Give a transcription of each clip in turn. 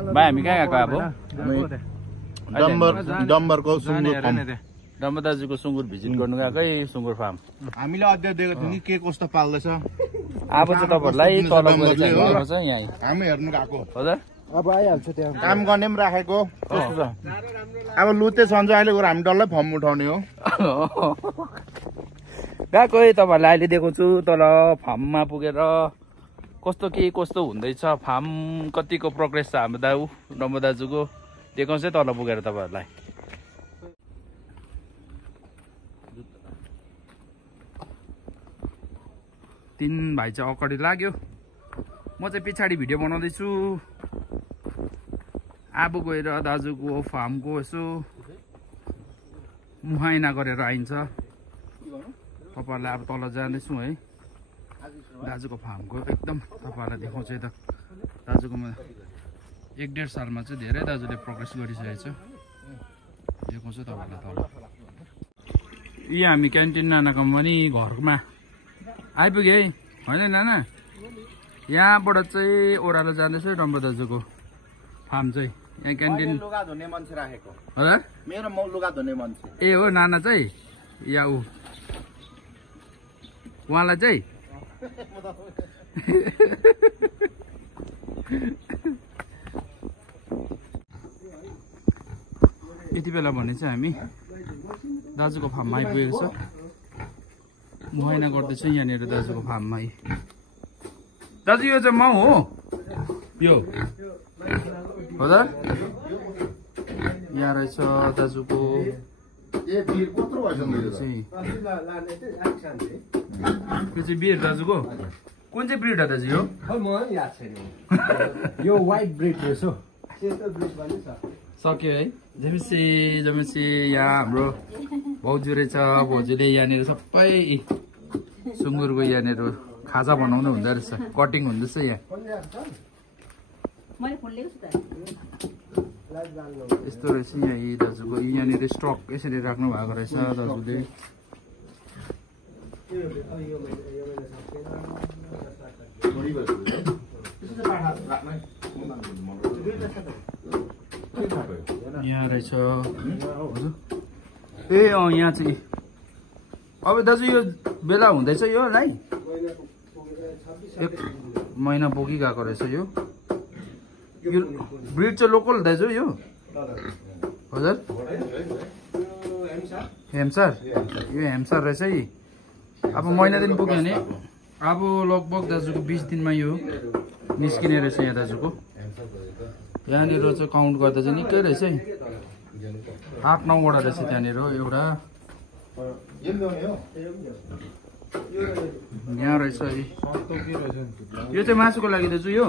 भाइ हामी कहाँ गएको अब डम्बरको सुँगुर फार्म डम्बर दाजुको सुँगुर भिजिट गर्नु गएकै सुँगुर फार्म हामीले अध्ययन दिएको थियौँ कि के कस्तो पाल्दैछ अब चाहिँ तपाईँहरूलाई तल गएर चाहिँ यहाँ हामी हेर्नु गएको हजुर अब आइहाल्छ त्यहाँ काम गर्ने पनि राखेको कस्तो छ अब लुते सन्जो अहिले गएर हामी डल्लै फर्म उठाउने हो गएको तपाईँहरूलाई अहिले देखाउँछु तल फार्ममा पुगेर कस्तो के कस्तो हुँदैछ फार्म कतिको प्रोग्रेस छ हाम्रो दाउ डम्बर दाजुको देखाउँछ तल पुगेर तपाईँहरूलाई तीन भाइ चाहिँ अगाडि लाग्यो म चाहिँ पछाडि भिडियो बनाउँदैछु अब गएर दाजुको फार्मको यसो मुहाइना गरेर आइन्छ तपाईँहरूलाई अब तल जाँदैछु है दाजुको फार्मको एकदम तपाईँहरूलाई देखाउँछु त दाजुकोमा 1-1.5 सालमा चाहिँ धेरै दाजुले प्रोग्रेस गरिसकेको छ देखाउँछु तपाईँहरूलाई तल यी हामी क्यान्टिन नानाको पनि घरमा आइपुग्यो है होइन नाना यहाँबाट चाहिँ ओह्रालो जाँदैछु डम्बर दाजुको फार्म चाहिँ यहाँ क्यान्टिन लुगा धुने मान्छे राखेको हजुर मेरो लुगा धुने मान्छे ए हो नाना चाहिँ या ऊ उहाँलाई चाहिँ यति बेला भने चाहिँ हामी दाजुको फार्ममा आइपुगेको छ मुहाइना गर्दैछु यहाँनिर दाजुको फार्ममा दाजु यो चाहिँ माउ हो यो हजुर यहाँ रहेछ दाजुको त्यो चाहिँ बियर दाजुको कुन चाहिँ ब्रिड हो दाजु यो यो व्हाइट ब्रिड रहेछ सक्यो है जमेसी यहाँ हाम्रो भाउजू रहेछ भाउजूले यहाँनिर सबै सुँगुरको यहाँनिर खाजा बनाउनु हुँदो रहेछ कटिङ हुँदैछ यहाँ यस्तो रहेछ यहाँ दाजुको यहाँनिर स्टक यसरी राख्नु भएको रहेछ दाजुले यहाँ रहेछ ए यहाँ चाहिँ अब दाजु यो बेला हुँदैछ यो है 1 महिना बोकी गएको रहेछ यो ब्रिड चाहिँ लोकल दाजु यो हजुर हेम्सार यो हेम्सार रहेछ है अब महिना दिन पुग्यो भने अब लगभग दाजुको 20 दिनमा यो निस्किने रहेछ यहाँ दाजुको यहाँनिर चाहिँ काउन्ट गर्दा चाहिँ निकै रहेछ है 8-9 वटा रहेछ त्यहाँनिर एउटा यहाँ रहेछ है यो चाहिँ मासुको लागि दाजु यो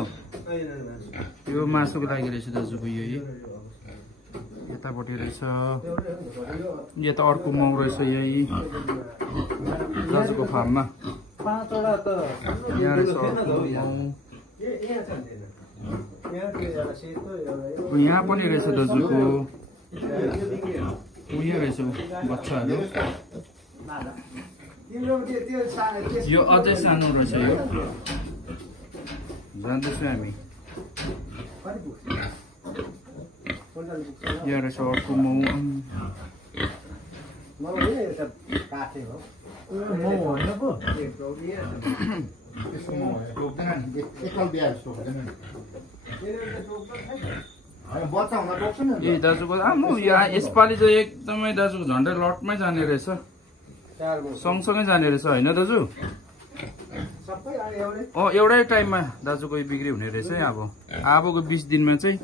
मासुको लागि रहेछ दाजुको यो यतापट्टि रहेछ यो त अर्को माउ रहेछ यही दाजुको फार्ममा यहाँ रहेछ अर्को माउ यहाँ पनि रहेछ दाजुको उयो रहेछ बच्चाहरू यो अझै सानो रहेछ यो जान्दैछु हामी यहाँ रहेछ अर्को माउ ए दाजुको आम्मो यहाँ यसपालि चाहिँ एकदमै दाजुको झन्डै लटमै जाने रहेछ सँगसँगै जाने रहेछ होइन दाजु एउटै टाइममा दाजुको बिक्री हुने रहेछ है अबको 20 दिनमा चाहिँ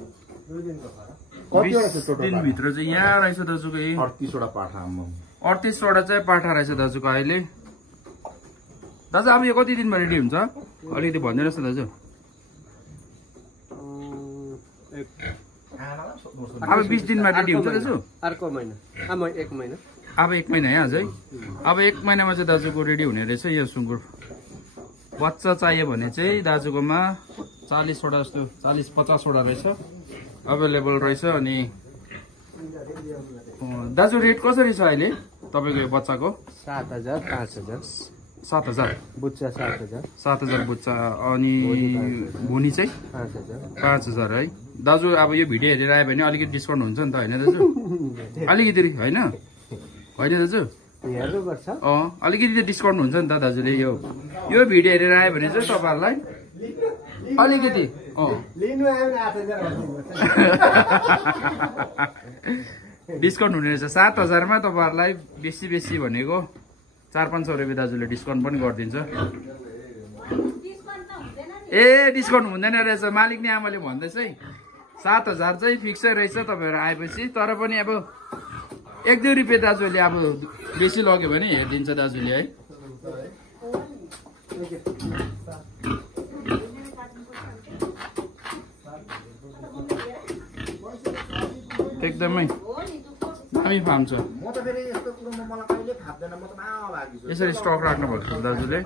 20 दिनभित्र चाहिँ यहाँ रहेछ दाजुको 38 वटा पाठा 38 वटा चाहिँ पाठा रहेछ दाजुको अहिले दाजु अब यो कति दिनमा रेडी हुन्छ अलिकति भनिदिनुहोस् न दाजु अब 20 दिनमा रेडी हुन्छ दाजु अर्को महिना अब 1 महिना अब 1 महिना है अझै अब 1 महिनामा चाहिँ दाजुको रेडी हुने रहेछ यो सुँगुर बच्चा चाहियो भने चाहिँ दाजुकोमा 40 वटा जस्तो 40-50 वटा रहेछ अभाइलेबल रहेछ अनि दाजु रेट कसरी छ अहिले तपाईको यो बच्चाको 7,000 5,000 7,000 बुच्चा 7,000 7,000 बुच्चा अनि भुनी चाहिँ 5,000 है दाजु अब यो भिडियो हेरेर आयो भने अलिकति डिस्काउन्ट हुन्छ नि त होइन दाजु अलिकति होइन दाजु हेर्नुपर्छ अलिकति त डिस्काउन्ट हुन्छ नि त दाजुले यो भिडियो हेरेर आयो भने चाहिँ तपाईँहरूलाई अलिकति लिनु आयो भने 8,000 डिस्काउन्ट हुने रहेछ 7,000 मा तपाईँहरूलाई बेसी भनेको 400-500 रुपियाँ दाजुले डिस्काउन्ट पनि गरिदिन्छ ए डिस्काउन्ट हुँदैन रहेछ मालिक नि आमाले भन्दैछ है 7,000 चाहिँ फिक्सै रहेछ तपाईँहरू आएपछि तर पनि अब 1-2 रुपियाँ दाजुले अब बेसी लग्यो भने हेरिदिन्छ दाजुले है एकदमै दामी फार्म छ यसरी स्टक राख्नु पर्छ दाजुले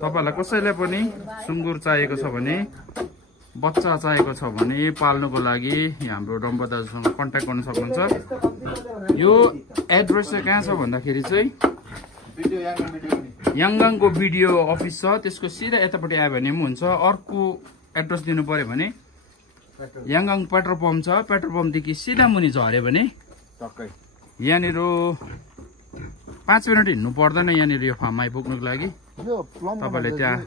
तपाईँलाई कसैलाई पनि सुँगुर चाहिएको छ भने बच्चा चाहिएको छ भने पाल्नुको लागि हाम्रो डम्बा दाजुसँग कन्ट्याक्ट गर्न सक्नुहुन्छ यो एड्रेस चाहिँ कहाँ छ भन्दाखेरि चाहिँ याङगाङको भिडियो अफिस छ त्यसको सिधा यतापट्टि आयो भने पनि हुन्छ अर्को एड्रेस दिनु पर्यो भने याङगाङ पेट्रोल पम्प छ पेट्रोल पम्पदेखि सिधा मुनि झऱ्यो भने यहाँनिर 5 मिनट हिँड्नु पर्दैन यहाँनिर यो फार्ममा आइपुग्नुको लागि तपाईँले त्यहाँ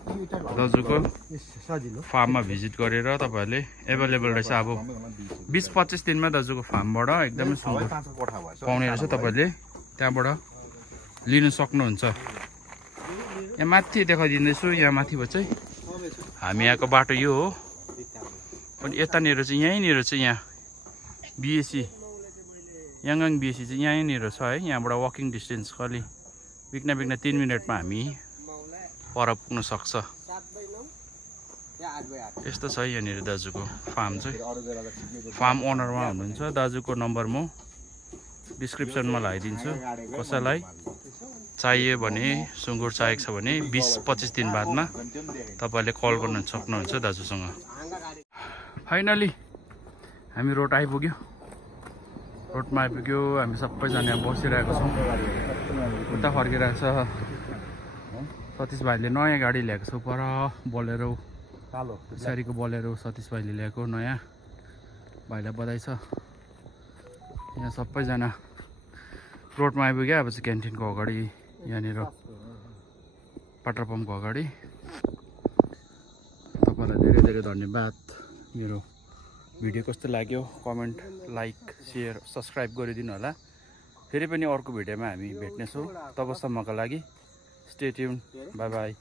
दाजुको फार्ममा भिजिट गरेर तपाईँहरूले एभाइलेबल रहेछ अब 20-25 दिनमा दाजुको फार्मबाट एकदमै सुँगुर पाउने रहेछ तपाईँहरूले त्यहाँबाट लिन सक्नुहुन्छ यहाँ माथि देखाइदिँदैछु यहाँ माथिबाट चाहिँ हामी यहाँको बाटो यो हो अनि यतानिर चाहिँ यहीँनिर चाहिँ यहाँ बिएसी याङगाङ बिएसी चाहिँ यहीँनिर छ है यहाँबाट वकिङ डिस्टेन्स अलि बिग्न 3 मिनटमा हामी पर पुग्न सक्छ यस्तो छ यहाँनिर दाजुको फार्म चाहिँ फार्म ओनरमा हुनुहुन्छ दाजुको नम्बर म डिस्क्रिप्सनमा लगाइदिन्छु कसैलाई चाहियो भने सुँगुर चाहिएको छ भने 20-25 दिन बादमा तपाईँले कल गर्न सक्नुहुन्छ दाजुसँग फाइनली हामी रोड आइपुग्यो रोडमा आइपुग्यो हामी सबैजना बसिरहेको छौँ उता फर्किरहेको छ सतीश भाइले नयाँ गाडी ल्याएको छ पर बोलेरो कालो पछाडिको बोलेरो सतीश भाइले ल्याएको नयाँ भाइलाई बधाई छ यहाँ सबैजना रोडमा आइपुग्यो अब चाहिँ क्यान्टिनको अगाडि यहाँनिर पेट्रोल पम्पको अगाडि तपाईँलाई धेरै धेरै धन्यवाद मेरो भिडियो कस्तो लाग्यो कमेन्ट लाइक सेयर सब्सक्राइब गरिदिनु होला फेरि पनि अर्को भिडियोमा हामी भेट्नेछौँ तबसम्मको लागि स्टे ट्युन बाई बाई